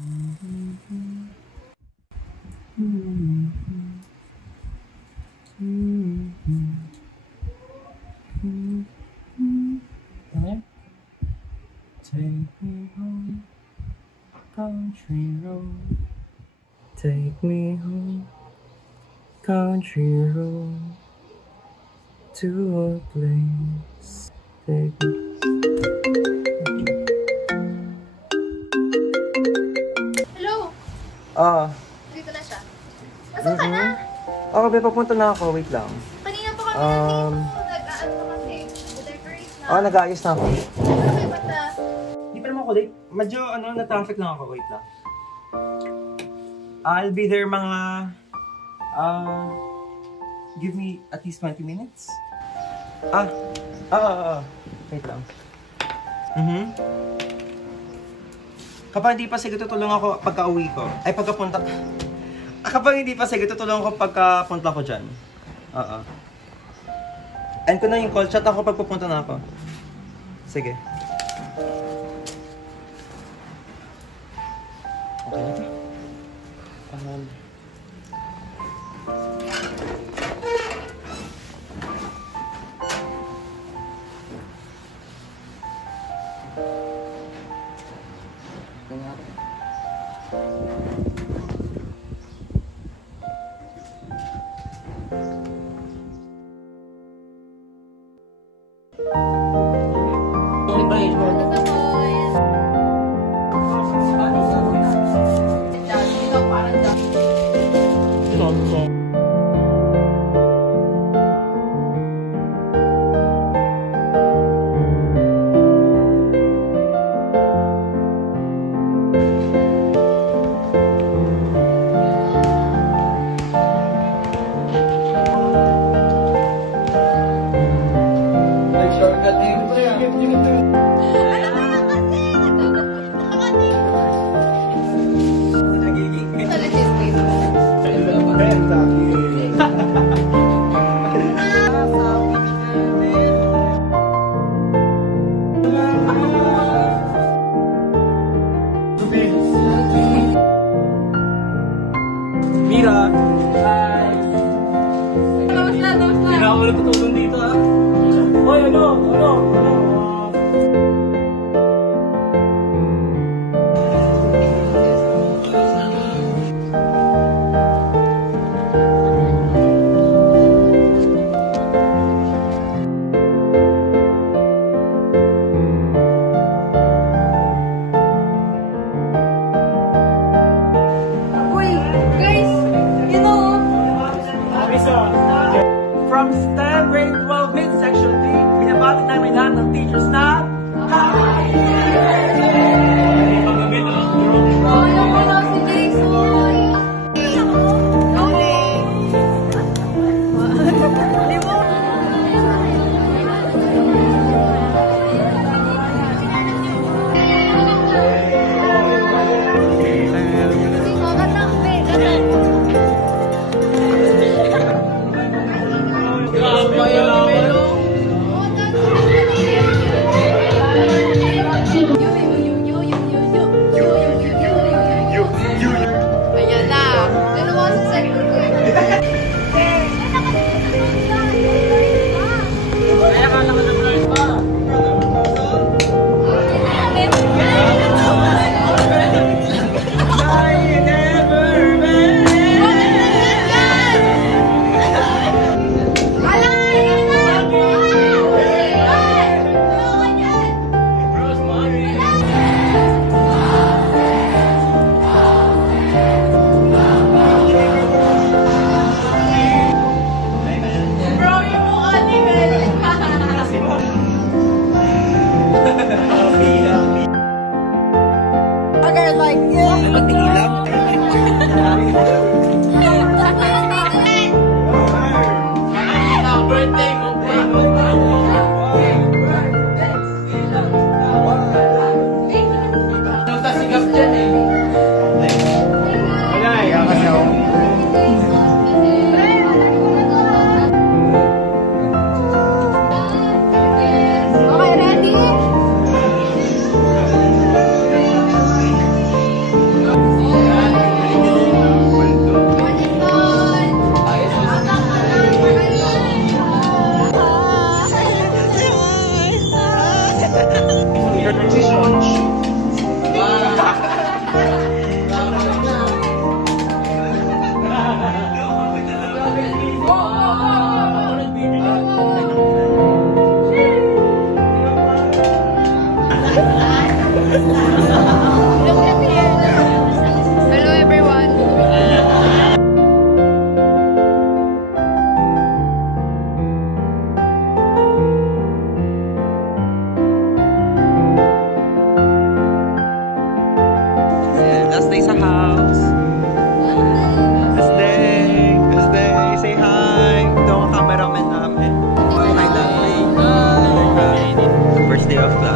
Take me home, country road. Take me home, country road, to a place. Take me. Hello! Dito na siya. Nasaan ka na? Okay, babe, papunta na ako. Wait lang. Kanina pa kami nandito. Nag-aano pa kami. Nag-decorate na. Nag-aayos na ako. Okay, basta. Hindi pa naman ako late. Medyo, na-traffic lang ako. Wait lang. I'll be there mga... give me at least 20 minutes. Wait lang. Kapag hindi pa sige, tutulong ako pagka-uwi ko. Ay, pagkapunta... Kapag hindi pa sige, tutulong ako pagkapunta ko dyan. End ko na yung call. Chat ako pag pupunta na ako. Sige. Okay na ito. Mira! Hi! Kamusta? Hindi na ako natutulong dito, ha? Hoy, ano? From STEM Grade 12 Midsection D, binabati namin lahat ng teachers na Oh,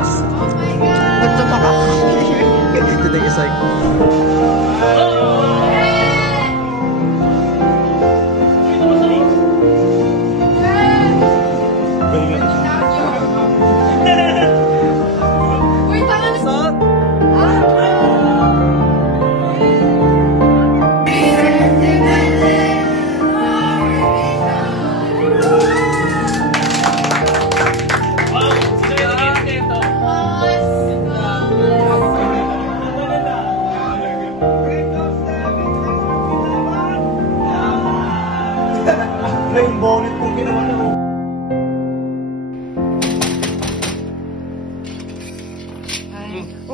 Yes. Oh my God! Gusto pa ka. Today is like... Uy, tanga na. Salt! Yung bonnet kong ginawa na mo.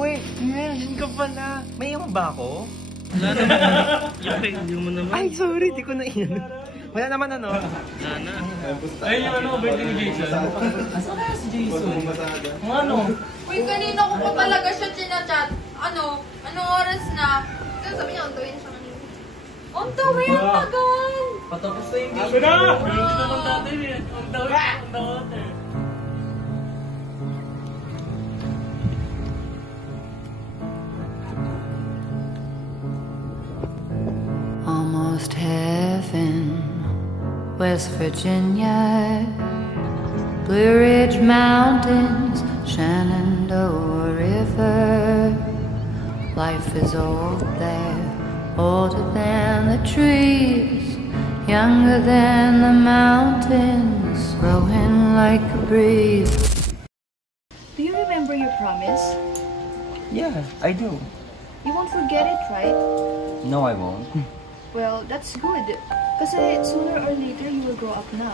Uy, yun ka pala. May iwan ba ako? Yung mo naman. Ay, sorry, di ko na iyan. Wala naman ano. Ay, yung ano, birthday ni Jason. Asa kaya si Jason? Ang ano? Uy, kanina ko pa talaga siya chinachat. Ano? Anong oras na? Kasi sabi niya, on the way na siya kanina. On the way, ang tagal! Patapos na yung game. Sabi na! Meron din naman dati eh. On the water. Almost heaven, West Virginia, Blue Ridge Mountains, Shenandoah River. Life is old there, older than the trees, younger than the mountains, growing like a breeze. Do you remember your promise? Yeah, I do. You won't forget it, right? No, I won't. Well, that's good. Kasi sooner or later, you will grow up na.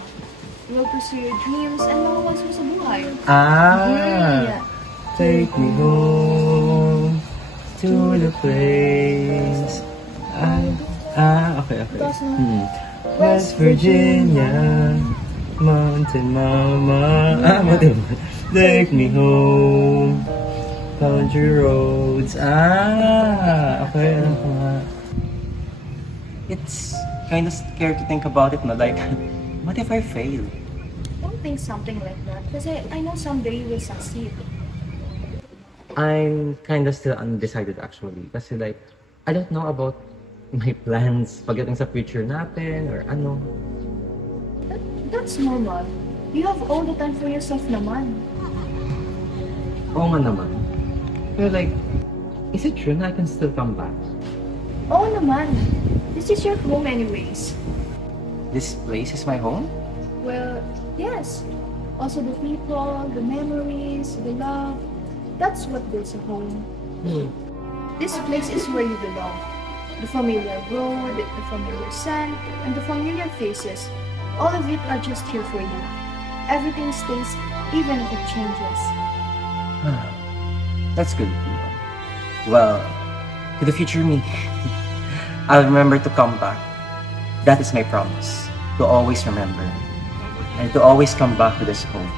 You will pursue your dreams and mawawas mo sa buhay. Ah, take me home to the place. Okay. West Virginia, Mountain Mama. Mountain Mama. Take me home. Country roads. Okay. It's kind of scary to think about it, no? Like, what if I fail? Don't think something like that. Kasi I know someday you will succeed. I'm kind of still undecided actually. Kasi like, I don't know about my plans pagdating sa future natin or ano. That's normal. You have all the time for yourself naman. Oo nga naman. Pero like, is it true na I can still come back? Oo naman. This is your home anyways. This place is my home? Well, yes. Also the people, the memories, the love. That's what builds a home. This place is where you belong. The familiar road, the familiar scent, and the familiar faces. All of it are just here for you. Everything stays even if it changes. That's good. Well, to the future me, I'll remember to come back. That is my promise. To always remember. And to always come back to this home.